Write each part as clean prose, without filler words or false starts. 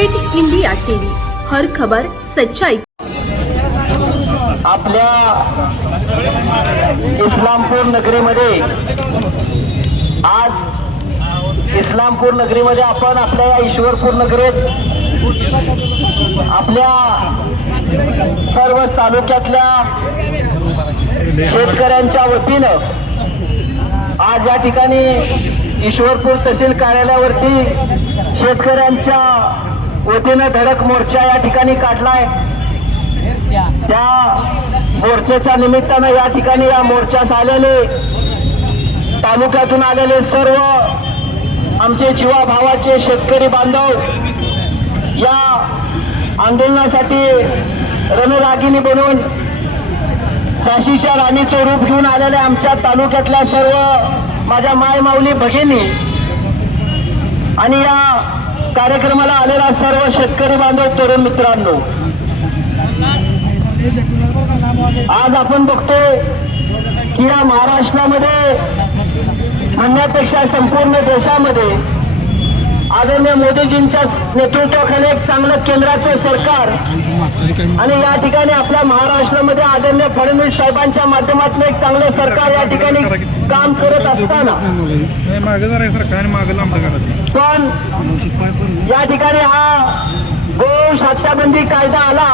पेट India TV, हर खबर सच्चाई। आपल्या इस्लामपूर नगरीमध्ये आज इस्लामपूर नगरीमध्ये आपण आपल्या या ईश्वरपूर नगरीत आपल्या सर्व तालुक्यातल्या शेतकऱ्यांच्या वतीनं आज या ठिकाणी ईश्वरपूर तहसील कार्यालयावरती शेतकऱ्यांच्या वतीनं धडक मोर्चा या ठिकाणी काढलाय। त्या मोर्चाच्या निमित्तानं या ठिकाणी या मोर्चास आलेले तालुक्यातून आलेले सर्व आमचे जीवा भावाचे शेतकरी बांधव या आंदोलनासाठी रणरागिणी बनून झाशीच्या राणीचं रूप घेऊन आलेल्या आमच्या तालुक्यातल्या सर्व माझ्या माय माऊली भगिनी आणि या कार्यक्रमाला आलेला सर्व शेतकरी बांधव तरुण मित्रांनो, आज आपण बघतोय की या महाराष्ट्रामध्ये म्हणण्यापेक्षा संपूर्ण देशामध्ये आदरणीय मोदीजींच्या नेतृत्वाखाली एक चांगलं केंद्राचं सरकार आणि या ठिकाणी आपल्या महाराष्ट्रामध्ये आदरणीय फडणवीस साहेबांच्या माध्यमातून एक चांगलं सरकार या ठिकाणी काम करत असताना पण या ठिकाणी हा गोवंश हत्याबंदी कायदा आला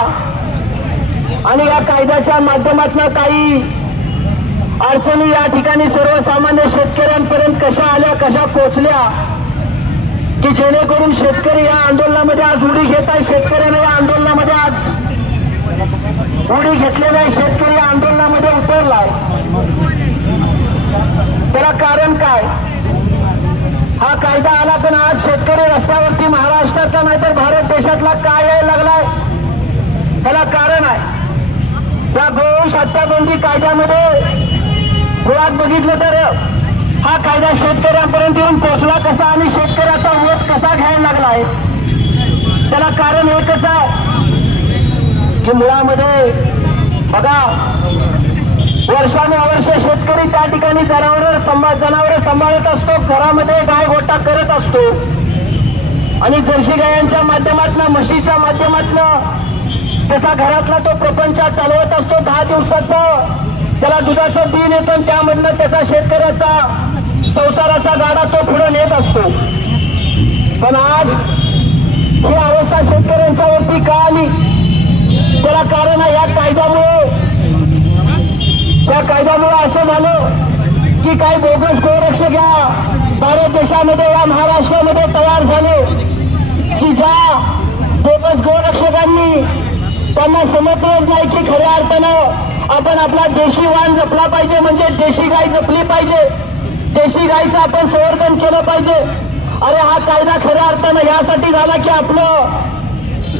आणि या कायद्याच्या माध्यमातून काही अडचणी या ठिकाणी सर्वसामान्य शेतकऱ्यांपर्यंत कशा आल्या, कशा पोहोचल्या की जेणेकरून शेतकरी या आंदोलनामध्ये आज उडी घेत आहे। शेतकऱ्यांना या आंदोलनामध्ये आज उडी घेतलेला आहे, शेतकरी या आंदोलनामध्ये उतरलाय। त्याला कारण काय? हा कायदा आला पण आज शेतकरी रस्त्यावरती महाराष्ट्रातला नाही तर भारत देशातला काय यायला लागलाय? त्याला कारण आहे या गोवंश हत्याबंदी कायद्यामध्ये मुळात बघितलं तर हा कायदा शेतकऱ्यांपर्यंत येऊन पोहोचला कसा आणि शेतकऱ्याचा वोट कसा घ्यायला लागलाय? त्याला कारण एकच आहे की मुळामध्ये बघा वर्षानुवर्ष शेतकरी त्या ठिकाणी जनावरं सांभाळत असतो, घरामध्ये गाय गोटा करत असतो आणि जर्सी गायांच्या माध्यमातून, म्हशीच्या माध्यमातून त्याचा घरातला तो प्रपंच चालवत असतो। 10 दिवसाचं त्याला दुधाचं बिल येतं, त्यामधनं त्याचा शेतकऱ्याचा संसाराचा गाडा तो पुढे नेत असतो। पण आज ही अवस्था शेतकऱ्यांच्या वरती का आली? त्याला कारण आहे या कायद्यामुळे असं झालं की काही बोगस गोरक्षक या भारत देशामध्ये, या महाराष्ट्रामध्ये तयार झाले की ज्या बोगस गोरक्षकांनी त्यांना समजलंच नाही की खऱ्या अर्थानं आपण आपला देशी वाण जपला पाहिजे, म्हणजे देशी गाय जपली पाहिजे, देशी गायचं आपण संवर्धन केलं पाहिजे। अरे हा कायदा खऱ्या अर्थानं यासाठी झाला की आपलं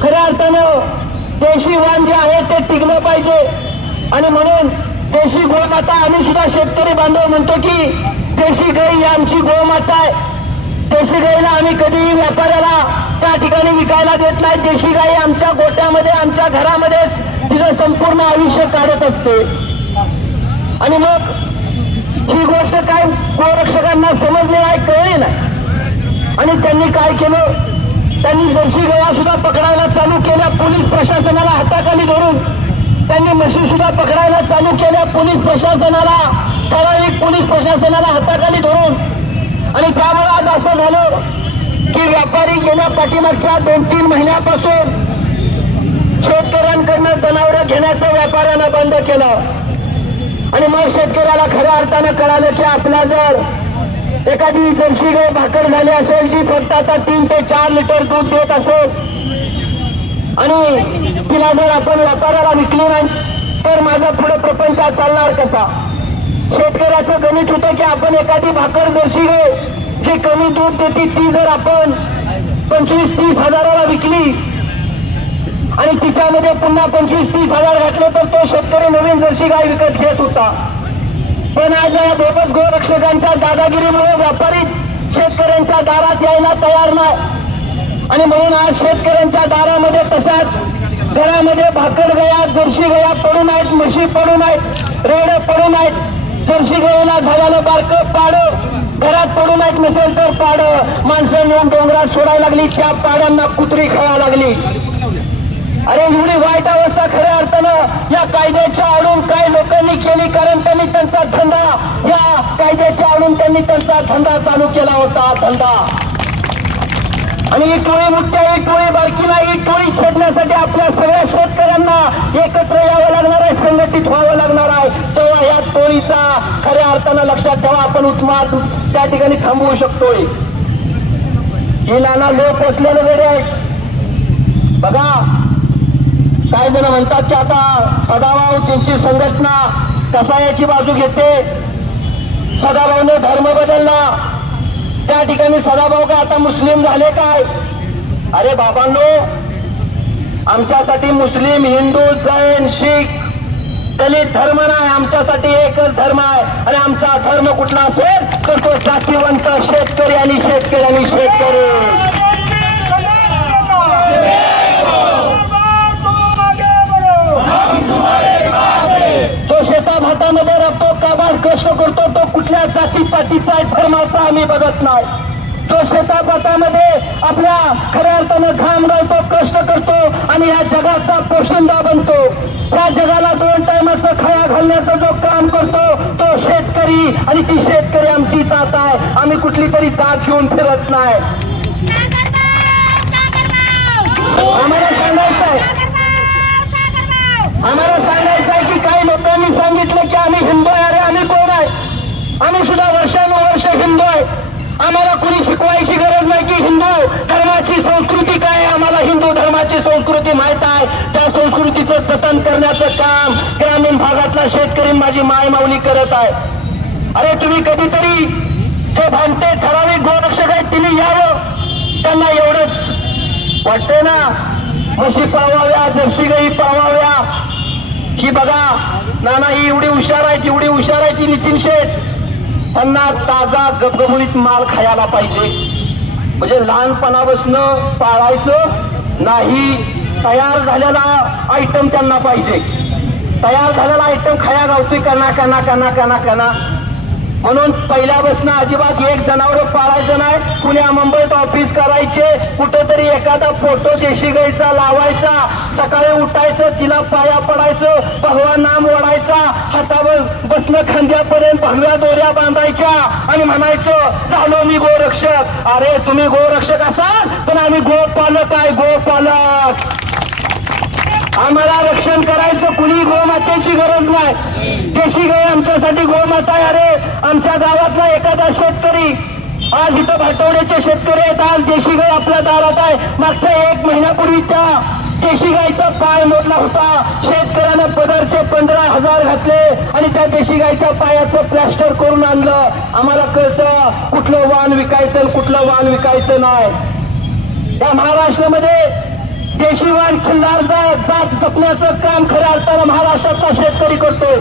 खऱ्या अर्थानं देशी वाण जे आहे ते टिकलं पाहिजे आणि म्हणून देशी गोमाता, आम्ही सुद्धा शेतकरी बांधव म्हणतो की देशी गाय ही आमची गोमाता आहे। देशी गाईला आम्ही कधीही व्यापाऱ्याला त्या ठिकाणी विकायला देत नाही। देशी गाई आमच्या गोट्यामध्ये, आमच्या घरामध्येच तिचं संपूर्ण आयुष्य काढत असते आणि मग ही गोष्ट काय गोरक्षकांना समजली नाही, कळली नाही आणि त्यांनी काय केलं? त्यांनी जर्सी गाया सुद्धा पकडायला चालू केल्या पोलीस प्रशासनाला हाताखाली धरून, त्यांनी म्हशी सुद्धा पकडायला चालू केल्या पोलीस प्रशासनाला, ठराविक पोलीस प्रशासनाला हाताखाली धरून। आणि त्यामुळे आज असं झालं की व्यापारी गेल्या पाठीमागच्या 2-3 महिन्यापासून शेतकऱ्यांकडनं जनावरं घेण्याचं व्यापाऱ्यानं बंद केलं आणि मग शेतकऱ्याला खऱ्या अर्थानं कळालं की आपला जर एखादी जर्सी गाय भाकड झाली असेल जी फक्त आता 3 ते 4 लिटर दूध देत असेल आणि तिला जर आपण व्यापाऱ्याला विकली नाही तर माझा पुढे प्रपंच चालणार कसा? शेतकऱ्याचं गणित होतं की आपण एखादी भाकड जर्सी गाय जी कमी दूध देते ती जर आपण 25-30 हजाराला विकली आणि तिच्यामध्ये पुन्हा 25-30 हजार घातले तर तो शेतकरी नवीन जर्सी गाय विकत घेत होता। पण आज या बोगस गोरक्षकांच्या दादागिरीमुळे व्यापारी शेतकऱ्यांच्या दारात यायला तयार नाही आणि म्हणून आज शेतकऱ्यांच्या दारामध्ये तशाच घरामध्ये भाकड गाया, जर्सी गाया पडून आहेत, म्हशी पडून आहेत, रेडे पडून आहेत जर्शी गाईला झालेलं बारकं पाडं घरात पडून ऐक नसेल तर पाडं माणसं नेऊन डोंगरात सोडायला लागली, त्या पाड्यांना कुत्री खायला लागली. अरे एवढी वाईट अवस्था खऱ्या अर्थानं या कायद्याच्या आडून काय लोकांनी केली, कारण त्यांनी त्यांचा धंदा या कायद्याच्या आडून त्यांनी त्यांचा धंदा चालू केला होता धंदा. आणि ही टोळी मोठ्या ही टोळी बारकी नाही, ही टोळी छेडण्यासाठी आपल्या सगळ्या शेतकऱ्यांना एकत्र यावं लागणार आहे, संघटित व्हावं लागणार आहे. तेव्हा या टोळीचा खऱ्या अर्थानं लक्षात ठेवा आपण उत्मात त्या ठिकाणी थांबवू शकतोय. ही नाना लोक पोचलेले वेळे आहेत बघा. काही जण म्हणतात की आता सदाभाऊ त्यांची संघटना कसायाची बाजू घेते, सदाभाऊने धर्म बदलला, त्या ठिकाणी सदाभाऊ का आता मुस्लिम झाले काय. अरे बाबांनो, आमच्यासाठी मुस्लिम, हिंदू, जैन, शीख, दलित धर्म नाही, आमच्यासाठी एकच धर्म आहे. आणि आमचा धर्म कुठला असेल तर तो जातीवंत शेतकरी आणि शेतकरी आणि शेतकरी. तो शेताभातामध्ये रखतो, काबाड कष्ट करतो, तो कुठल्या जातीपातीचा आहे, धर्माचा आम्ही बघत नाही. तो शेताभातामध्ये आपल्या खऱ्या अर्थानं घाम गाळतो, कष्ट करतो आणि या जगाचा पोशिंदा बनतो. त्या जगाला 2 टायमाचं खाया घालण्याचं जो काम करतो तो शेतकरी, आणि ती शेतकरी आमची जात आहे. आम्ही कुठली तरी जात घेऊन फिरत नाही. आम्हाला सांगायचं आहे की काही लोकांनी सांगितलं की आम्ही हिंदू आहे. अरे आम्ही कोण आहे? आम्ही सुद्धा वर्षानुवर्ष हिंदू आहे. आम्हाला कुणी शिकवायची गरज नाही की हिंदू धर्माची संस्कृती काय आहे. आम्हाला हिंदू धर्माची संस्कृती माहित आहे. त्या संस्कृतीचं जतन करण्याचं काम ग्रामीण भागातला शेतकरी माझी माय माऊली करत आहे. अरे तुम्ही कधीतरी जे भांडते ठराविक गोरक्षक आहेत तिने यावं, त्यांना एवढंच वाटतंय ना, म्हशी पळवाव्या, जर्सी गाई पळवाव्या. ही बघा नाना, ही एवढी हुशार आहे, एवढी हुशार आहे ती नितीन शेठ. त्यांना ताजा गबगबुलीत माल खायला पाहिजे. म्हणजे लहानपणापासून पाळायचं नाही, तयार झालेला आयटम त्यांना पाहिजे. तयार झालेला आयटम खाया गावतोय कना कना कना कना कना. म्हणून पहिल्यापासून अजिबात एक जनावर पाळायचं नाही. पुण्या मुंबईत ऑफिस करायचे, कुठेतरी एखादा फोटो देशी गाईचा लावायचा, सकाळी उठायचं, तिला पाया पडायचं, भगवान नाम ओढायचा, हातावर बसणं खांद्यापर्यंत भगव्या दोऱ्या बांधायच्या आणि म्हणायचं झालो मी गोरक्षक. अरे तुम्ही गोरक्षक असाल पण आम्ही गोपालक आहे, गोपालक. आम्हाला रक्षण करायचं कुणी गोमातेची गरज नाही. देशी गाय आमच्यासाठी गोमाता आहे. अरे आमच्या गावातला एखादा शेतकरी, आज इथं भाटवड्याचे शेतकरी आहेत, आज देशी गाय आपल्या दारात आहे. मागच्या 1 महिन्यापूर्वी त्या देशी गायचा पाय मोडला होता. शेतकऱ्यानं पदरचे 15,000 घातले आणि त्या देशी गायच्या पायाचं प्लॅस्टर करून आणलं. आम्हाला कळतं कुठलं वाण विकायचं कुठलं वाण विकायचं नाही. त्या महाराष्ट्रामध्ये देशी वाण खिल्लार जात जपण्याचं काम खऱ्या अर्थानं महाराष्ट्रातला शेतकरी करतोय.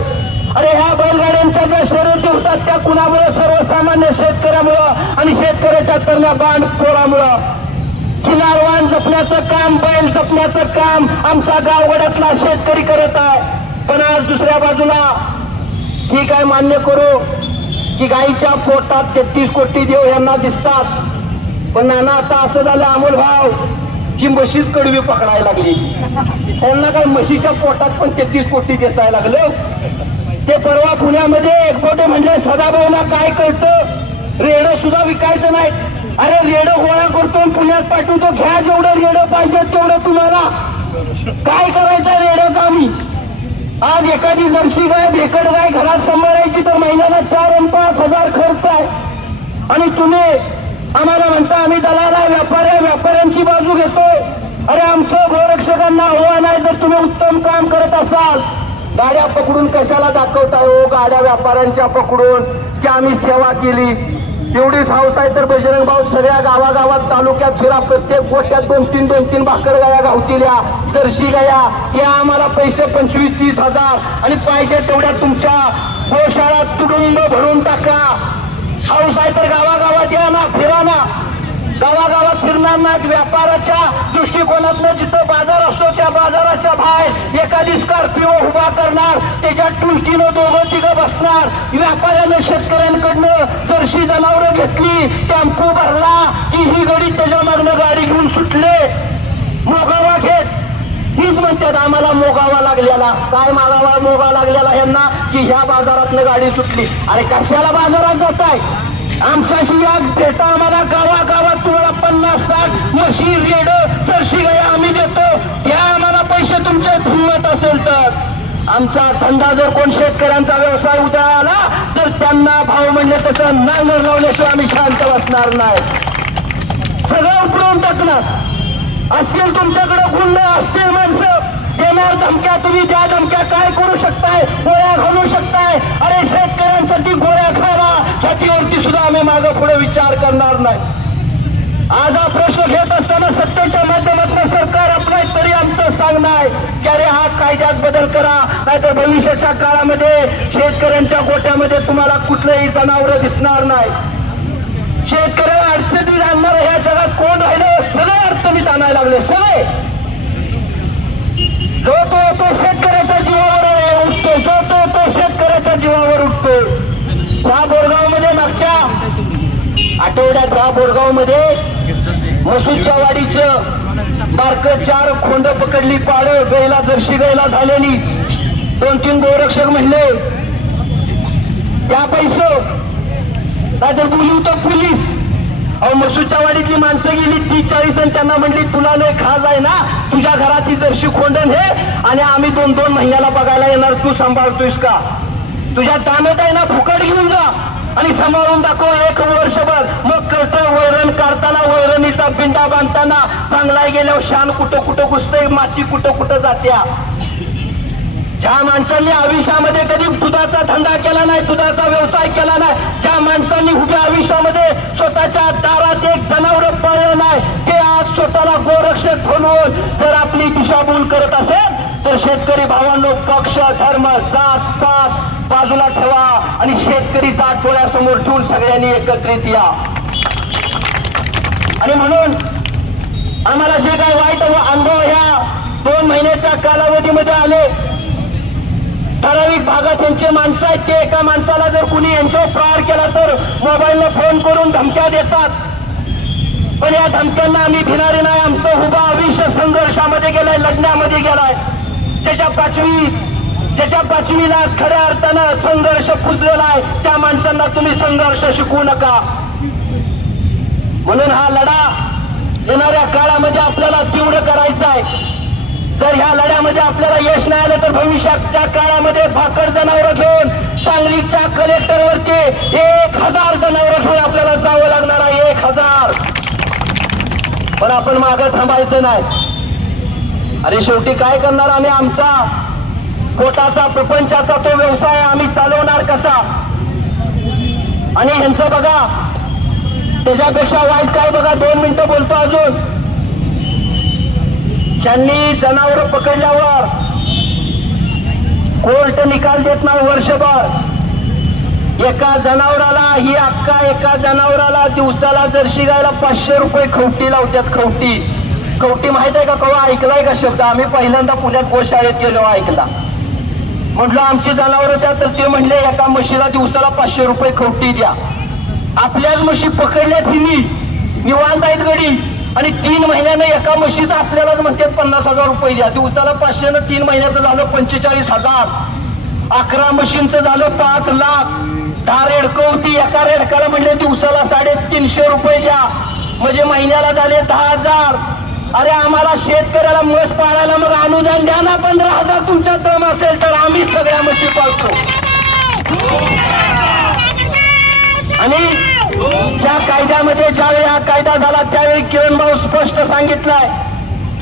अरे ह्या बैलगाड्यांच्या ज्या शर्यती होतात त्या कुणामुळे? सर्वसामान्य शेतकऱ्यामुळं आणि शेतकऱ्याच्या तरण्या बांडखोरामुळं. खिल्लार वाण जपण्याचं काम, बैल जपण्याचं काम आमचा गावगड्यातला शेतकरी करत आहे. पण आज दुसऱ्या बाजूला ठीक आहे, मान्य करू की गाईच्या पोटात 33 कोटी देव यांना दिसतात. पण नाना आता असं झालं अमोल भाव की म्हशीच कडवी पकडायला लागली. त्यांना काय म्हशीच्या पोटात पण 33 कोटी दिसायला लागलं. ते परवा पुण्यामध्ये एकबोटे म्हणले सदाभाऊला काय कळतं, रेडं सुद्धा विकायचं नाही. अरे रेडं गोळा करतो पुण्यात पाठवतो, घ्या जेवढं रेडं पाहिजे तेवढं तुम्हाला. काय करायचं रेडं आम्ही? आज एखादी जर्सी गाय भेकड गाय घरात सांभाळायची तर महिन्याला 4 आणि 5 हजार खर्च आहे. आणि तुम्ही आम्हाला म्हणता आम्ही दलाल आहे, व्यापारी आहे, व्यापाऱ्यांची बाजू घेतोय. अरे आमचं गोरक्षकांना आव्हान आहे, जर तुम्ही उत्तम काम करत असाल गाड्या पकडून कशाला दाखवताय हो? गाड्या व्यापाऱ्यांच्या पकडून की आम्ही सेवा केली. एवढीच हाऊस आहे तर बजरंग भाऊ सगळ्या गावागावात तालुक्यात फिरा, प्रत्येक गोट्यात 2-3 भाकर गाया गावतील्या, जर्सी गाया या आम्हाला पैसे 25-30 हजार आणि पाहिजे तेवढ्या तुमच्या गोशाळा तुडुंब भरून टाका. हाऊस आहे तर गावागावात या ना, फिरा ना. गावागावात फिरणार नाहीत. व्यापाराच्या दृष्टिकोनातनं जिथं बाजार असतो त्या बाजाराच्या बाहेर एखादी स्कॉर्पिओ उभा करणार, त्याच्या टुलकीनं दोघं तिघं बसणार. व्यापाऱ्यानं शेतकऱ्यांकडनं जर्शी जनावरं घेतली, टेम्पो भरला की ही गडी त्याच्या मागनं गाडी घेऊन सुटले मोगावा घेत. हीच म्हणतात आम्हाला मोगावा लागलेला. काय मागावा मोगा लागलेला यांना की ह्या बाजारातनं गाडी सुटली. अरे कशाला बाजारात जाताय? आमच्याशी या भेटा आम्हाला गावागावात तुम्हाला 50-60 म्हशी रेड जर्शी गाय आम्ही देतो. या आम्हाला पैसे तुमच्या हिंमत असेल तर. आमचा धंदा जर कोण शेतकऱ्यांचा व्यवसाय उतरायला तर त्यांना भाव म्हणले तसं नांगर लावल्याशिवाय आम्ही शांत बसणार नाही. सगळं उपडून टाकणार. असतील तुमच्याकडे गुंड, असतील माणसं देणार धमक्या, तुम्ही त्या धमक्या काय करू शकताय? गोळ्या घालू शकताय. अरे शेतकऱ्यांसाठी गोळ्या खायला छातीवरती सुद्धा आम्ही मागं पुढे विचार करणार नाही. आज हा प्रश्न घेत असताना सत्तेच्या माध्यमातून सरकार आपलं तरी आमचं सांगणं आहे की अरे हा कायद्यात बदल करा, नाहीतर भविष्याच्या काळामध्ये शेतकऱ्यांच्या गोट्यामध्ये तुम्हाला कुठलंही जनावर दिसणार नाही. शेतकऱ्याला अडचणीत आणणार ह्या जगात कोण राहिलं? सगळे अडचणीत आणायला लागले सगळे. जो तो शेतकऱ्याच्या जीवावर उठतो, जो तो शेतकऱ्याच्या जीवावर उठतो. ह्या बोरगाव मध्ये मागच्या आठवड्यात ह्या बोरगाव मध्ये मसूदच्या वाडीचं बारकं 4 खोंड पकडली, पाळं गैला जर्शी गैला झालेली. 2-3 गोरक्षक म्हणले त्या पैसे नाहीतर बोलू तर पोलीस. अहो मसूदच्या वाडीतली माणसं गेली 30-40 आणि त्यांना म्हणली तुला लय खाज आहे ना, तुझ्या घरात ही जर्शी खोंडण हे आणि आम्ही 2-2 महिन्याला बघायला येणार, तू सांभाळतोयस का? तुझ्या ताणत आहे ना, फुकट घेऊन जा आणि सांभाळून दाखव 1 वर्षभर. मग कळतं वैरण काढताना, वैरणीचा पिंडा बांधताना, चांगला गेल्यावर शान कुठं कुठं घुसतंय, माती कुठं कुठं जात्या. ज्या माणसांनी आयुष्यामध्ये कधी दुधाचा धंदा केला नाही, दुधाचा व्यवसाय केला नाही, ज्या माणसांनी उभ्या आयुष्यामध्ये स्वतःच्या दारात एक जनावर पाळलं नाही, ते आज स्वतःला गोरक्षक बनवून जर आपली दिशाभूल करत असेल तर शेतकरी भावांनो, पक्ष धर्म जात पात बाजूला ठेवा आणि शेतकरी जात डोळ्यासमोर ठेवून सगळ्यांनी एकत्रित या. आणि म्हणून आम्हाला जे काही वाईट अनुभव ह्या 2 महिन्याच्या कालावधीमध्ये आले, ठराविक भागात यांचे माणसं आहेत, ते एका माणसाला जर कुणी यांच्यावर प्रहार केला तर मोबाईलला फोन करून धमक्या देतात. पण या धमक्यांना आम्ही भिणारे नाही. आमचं उभा आयुष्य संघर्षामध्ये गेलाय, लढण्यामध्ये गेलाय. ज्याच्या पाचवीला आज खऱ्या अर्थानं संघर्ष पुजलेला आहे, त्या माणसांना तुम्ही संघर्ष शिकवू नका. म्हणून हा लढा येणाऱ्या काळामध्ये आपल्याला तीव्र करायचा आहे. जर ह्या लढ्यामध्ये आपल्याला यश नाही आलं तर भविष्याच्या काळामध्ये भाकड जनावर घेऊन सांगलीच्या कलेक्टरवरती 1000 जनावर घेऊन आपल्याला जावं लागणार आहे. 1000. पण आपण मागं थांबायचं नाही. अरे शेवटी काय करणार आम्ही? आमचा पोटाचा प्रपंचाचा तो व्यवसाय आम्ही चालवणार कसा? आणि ह्यांचं बघा, त्याच्यापेक्षा वाईट काय बघा. 2 मिनिटं बोलतो अजून. त्यांनी जनावर पकडल्यावर कोर्ट निकाल देत नाही वर्षभर. एका जनावराला ही अक्का, एका जनावराला दिवसाला जर्शी गायला 500 रुपये खवटी लावतात. खवटी माहित आहे का? कवा ऐकलाय का शब्द? आम्ही पहिल्यांदा पुण्यात गोशाळेत गेलो, ऐकला. म्हटलं आमची जनावरं द्या, तर ते म्हणले एका म्हशीला दिवसाला 500 रुपये खवटी द्या. आपल्याच म्हशी पकडल्या तिन्ही निवांत आहेत गडी, आणि 3 महिन्यानं एका म्हशीचं आपल्यालाच म्हणतात 50,000 रुपये द्या. दिवसाला 500 न 3 महिन्याचं झालं 45,000. 11 म्हशींचं झालं 5 लाख. 10 रेडकं होती, एका रेडकाला म्हणले दिवसाला 350 रुपये द्या, म्हणजे महिन्याला झाले 10,000. अरे आम्हाला शेतकऱ्याला म्हस पाळायला मग अनुदान द्या ना. 15,000 तुमच्या दम असेल तर आम्ही सगळ्या म्हशी पाळतो. आणि ज्या कायद्यामध्ये ज्यावेळी हा कायदा झाला त्यावेळी किरण भाऊ स्पष्ट सांगितलंय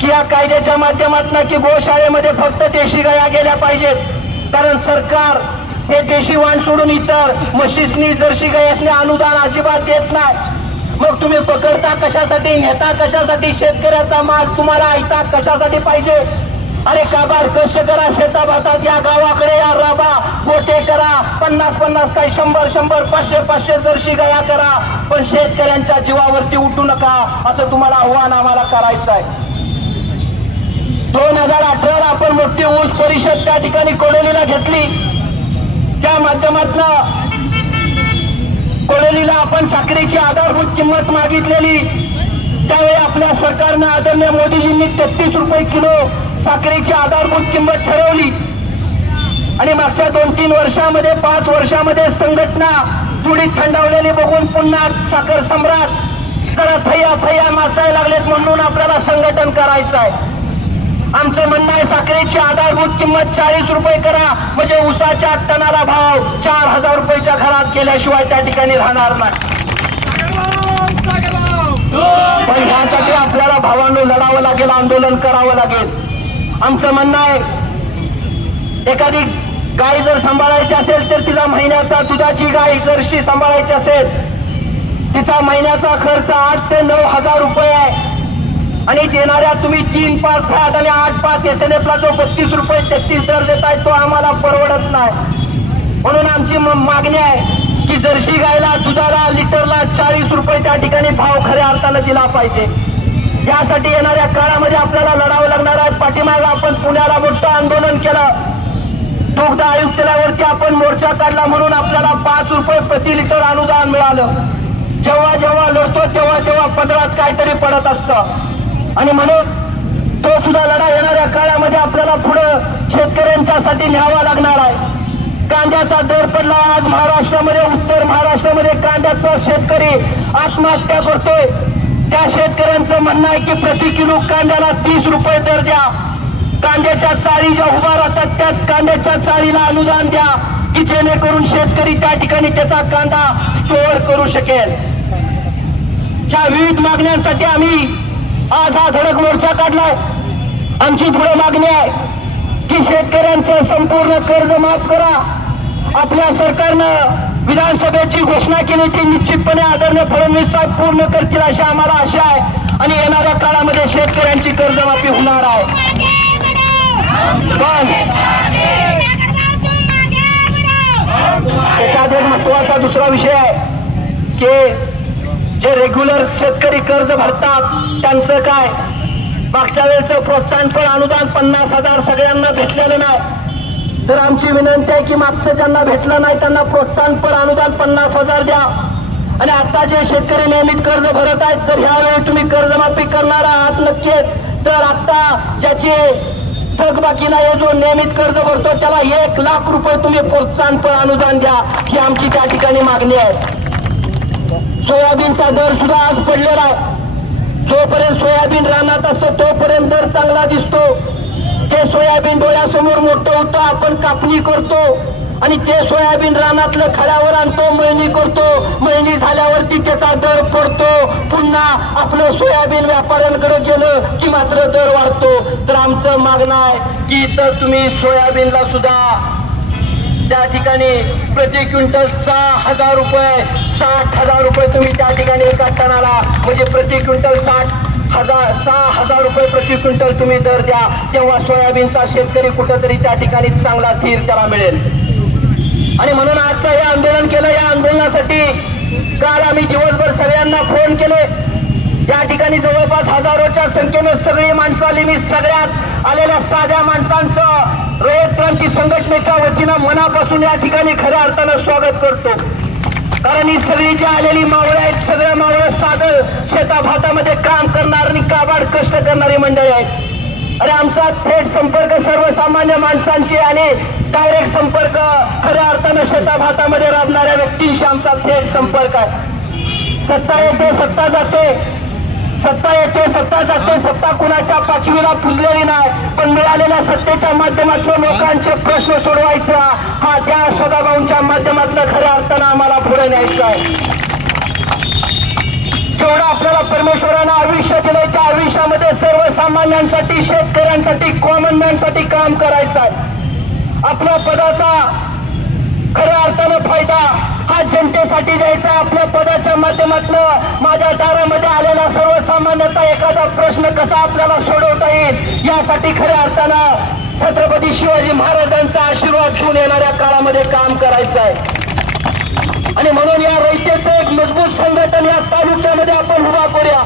की या कायद्याच्या माध्यमातून की गोशाळेमध्ये फक्त देशी गाया गेल्या पाहिजेत. कारण सरकार हे देशी वाण सोडून इतर म्हशीसनी जर्सी गायसनी अनुदान अजिबात देत नाही. मग तुम्ही पकडता कशासाठी, नेता कशासाठी? शेतकऱ्याचा माल तुम्हाला ऐकता कशासाठी पाहिजे? अरे काबाड कष्ट करा, शेताभातात या, गावाकडे या, राबा, गोटे करा, 50 काही 100 500 जर्शी गाया करा, पण शेतकऱ्यांच्या जीवावरती उठू नका, असं तुम्हाला आव्हान आम्हाला करायचं आहे. 2018 आपण मोठी ऊस परिषद त्या ठिकाणी कोडोलीला घेतली. त्या माध्यमातून कोडोलीला आपण साखरेची आधारभूत किंमत मागितलेली. त्यावेळी आपल्या सरकारनं आदरणीय मोदीजींनी 33 रुपये किलो साखरेची आधारभूत किंमत ठरवली. आणि मागच्या 2-3 वर्षामध्ये 5 वर्षामध्ये संघटना थोडी थंडावलेली बघून पुन्हा साखर सम्राट जरा थैया माचायला लागलेत, म्हणून आपल्याला संघटन करायचं आहे. आमचं म्हणणं आहे साखरेची आधारभूत किंमत 40 रुपये करा, म्हणजे ऊसाच्या टनाला भाव 4,000 रुपयाच्या घरात गेल्याशिवाय त्या ठिकाणी राहणार नाही. पण ह्यासाठी आपल्याला भावांनो लढावं लागेल, आंदोलन करावं लागेल. आमचं म्हणणं आहे एखादी गाय जर सांभाळायची असेल तर तिचा महिन्याचा दुधाची गाय जर्शी सांभाळायची असेल तिचा महिन्याचा खर्च 8 ते 9 हजार रुपये आहे. आणि देणाऱ्या तुम्ही 3-5 फॅट आणि 8-5 SNF ला जो 32 रुपये 33 दर देताय तो आम्हाला परवडत नाही. म्हणून आमची मागणी आहे की जर्शी गायला दुधाला लिटरला 40 रुपये त्या ठिकाणी भाव खऱ्या अर्थानं दिला पाहिजे. यासाठी येणाऱ्या काळामध्ये आपल्याला लढावं लागणार आहे. पाठीमागं आपण पुण्याला मोठं आंदोलन केलं, दुग्ध आयुक्तालयावरती आपण मोर्चा काढला, म्हणून आपल्याला 5 रुपये प्रति लिटर अनुदान मिळालं. जेव्हा जेव्हा लढतो तेव्हा पदरात काहीतरी पडत असतं. आणि म्हणून तो सुद्धा लढा येणाऱ्या काळामध्ये आपल्याला पुढं शेतकऱ्यांच्यासाठी न्यावा लागणार आहे. कांद्याचा दर पडला आज महाराष्ट्रामध्ये, उत्तर महाराष्ट्रामध्ये कांद्याचा शेतकरी आत्महत्या करतोय. त्या शेतकऱ्यांचं म्हणणं आहे की प्रति किलो कांद्याला 30 रुपये दर द्या. कांद्याच्या चाळी ज्या उभा राहतात त्या कांद्याच्या चाळीला अनुदान द्या, की जेणेकरून शेतकरी त्या ठिकाणी त्याचा कांदा स्टोअर करू शकेल. ह्या विविध मागण्यांसाठी आम्ही आज हा धडक मोर्चा काढलाय. आमची पुढे मागणी आहे की शेतकऱ्यांचं संपूर्ण कर्ज माफ करा. आपल्या सरकारनं विधानसभेची घोषणा केली ती निश्चितपणे आदरणीय फडणवीस साहेब पूर्ण करतील अशी आम्हाला आशा आहे. आणि येणाऱ्या काळामध्ये शेतकऱ्यांची कर्जमाफी होणार आहे. पण त्याच्यात एक महत्वाचा दुसरा विषय आहे की जे रेग्युलर शेतकरी कर्ज भरतात त्यांचं काय. मागच्या वेळेचं प्रोत्साहनपर अनुदान 50,000 सगळ्यांना भेटलेलं नाही. तर आमची विनंती आहे की मागचं ज्यांना भेटलं नाही त्यांना प्रोत्साहनपर अनुदान 50,000 द्या. आणि आता जे शेतकरी नियमित कर्ज भरत आहेत, जर ह्यावेळी तुम्ही कर्जमाफी करणार आहात नक्कीच, तर आता ज्याचे थकबाकी नाही जो नियमित कर्ज भरतो त्याला 1 लाख रुपये तुम्ही प्रोत्साहनपर अनुदान द्या, ही आमची त्या ठिकाणी मागणी आहे. सोयाबीनचा दर सुद्धा आज पडलेला आहे. जोपर्यंत सोयाबीन रानात असतो तोपर्यंत दर चांगला दिसतो. ते सोयाबीन डोळ्यासमोर मोठं होतं, आपण कापणी करतो आणि ते सोयाबीन रानातलं खड्यावर आणतो, मळणी करतो. मळणी झाल्यावरती त्याचा दर पडतो. पुन्हा आपलं सोयाबीन व्यापाऱ्यांकडे गेलं की मात्र दर वाढतो. तर आमचं मागणं आहे की इथं तुम्ही सोयाबीनला सुद्धा त्या ठिकाणी प्रति क्विंटल 6,000 रुपये 60,000 रुपये तुम्ही त्या ठिकाणी एका टनाला म्हणजे प्रति क्विंटल 6,000 रुपये प्रति क्विंटल तुम्ही दर द्या. तेव्हा सोयाबीनचा शेतकरी कुठंतरी त्या ठिकाणी चांगला धीर त्याला मिळेल. आणि म्हणून आजचं हे आंदोलन केलं. या आंदोलनासाठी काल आम्ही दिवसभर सगळ्यांना फोन केले. या ठिकाणी जवळपास हजारोच्या संख्येनं सगळी माणसं आली. मी सगळ्यात आलेल्या साध्या माणसांचं रयत क्रांती संघटनेच्या वतीनं मनापासून या ठिकाणी खऱ्या अर्थानं स्वागत करतो. कारण ही सगळी जी आलेली मावळं आहेत, सगळं मावळं साधं शेताभातामध्ये काम करणार आणि काबाड कष्ट करणारी मंडळी आहेत. अरे आमचा थेट संपर्क सर्वसामान्य माणसांशी आणि डायरेक्ट संपर्क खऱ्या अर्थानं शेताभातामध्ये राबणाऱ्या व्यक्तींशी आमचा थेट संपर्क आहे. सत्ता येते सत्ता जाते, सत्ता येते सत्ता जाते. सत्ता कुणाच्या पाचवीला पुजलेली नाही, पण मिळालेल्या सत्तेच्या माध्यमातून लोकांचे प्रश्न सोडवायचा हा त्या सदाभाऊंच्या माध्यमातून खऱ्या अर्थानं आम्हाला पुढे न्यायचं आहे. जेवढं आपल्याला परमेश्वरानं आयुष्य दिलंय त्या आयुष्यामध्ये सर्वसामान्यांसाठी, शेतकऱ्यांसाठी, कॉमन मॅनसाठी काम करायचं आहे. आपल्या पदाचा खऱ्या अर्थानं फायदा हा जनतेसाठी द्यायचा. आपल्या पदाच्या माध्यमातून माझ्या दारामध्ये आलेला सर्वसामान्यता एखादा प्रश्न कसा आपल्याला सोडवता येईल यासाठी खऱ्या अर्थानं छत्रपती शिवाजी महाराजांचा आशीर्वाद घेऊन येणाऱ्या काळामध्ये काम करायचं आहे. आणि म्हणून या रयतेचं एक मजबूत संघटन या तालुक्यामध्ये आपण उभा करूया.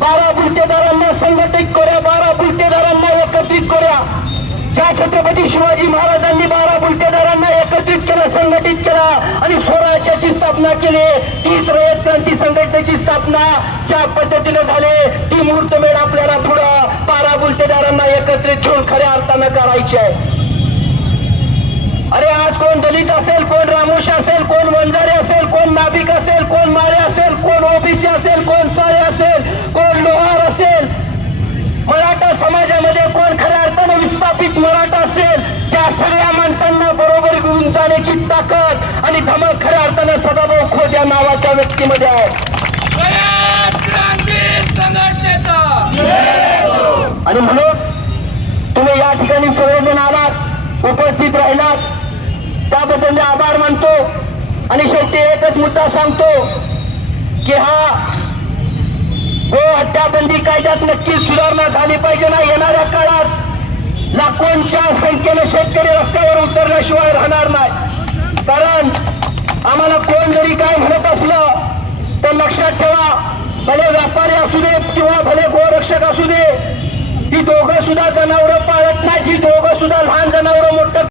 12 बुलतेदारांना संघटित करूया, 12 बुलतेदारांना एकत्रित करूया. ज्या छत्रपती शिवाजी महाराजांनी 12 बुलतेदारांना एकत्रित केलं, संघटित केलं आणि स्वराज्याची स्थापना केली, तीच रयत क्रांती संघटनेची स्थापना ज्या पद्धतीने झाली ती मुहूर्तमेढ आपल्याला पुढं 12 बुलतेदारांना एकत्रित घेऊन खऱ्या अर्थानं करायची आहे. अरे आज कोण दलित असेल, कोण रामोशी असेल, कोण वंजारी असेल, कोण नाभिक असेल, कोण माळे असेल, कोण ओबीसी असेल, कोण साळे असेल, कोण लोहार असेल, मराठा समाजामध्ये कोण खऱ्या अर्थानं विस्थापित मराठा असेल, त्या सगळ्या माणसांना बरोबर घेऊन जाण्याची ताकद आणि धमक खऱ्या अर्थानं सदाभाऊ खोत या नावाच्या व्यक्तीमध्ये आहे. आणि म्हणून तुम्ही या ठिकाणी सगळेजण आलात, उपस्थित राहिलात, त्याबद्दल मी आभार मानतो. आणि शेवटी एकच मुद्दा सांगतो की हा गो हत्याबंदी कायद्यात नक्कीच सुधारणा झाली पाहिजे. ना येणाऱ्या काळात लाखोंच्या संख्येने शेतकरी रस्त्यावर उतरल्याशिवाय राहणार नाही. कारण आम्हाला कोण जरी काय म्हणत असलं तर लक्षात ठेवा, भले व्यापारी असू दे किंवा भले गोरक्षक असू दे, ती दोघं सुद्धा जनावरं पाळत नाही, ती दोघं सुद्धा लहान जनावरं मोठं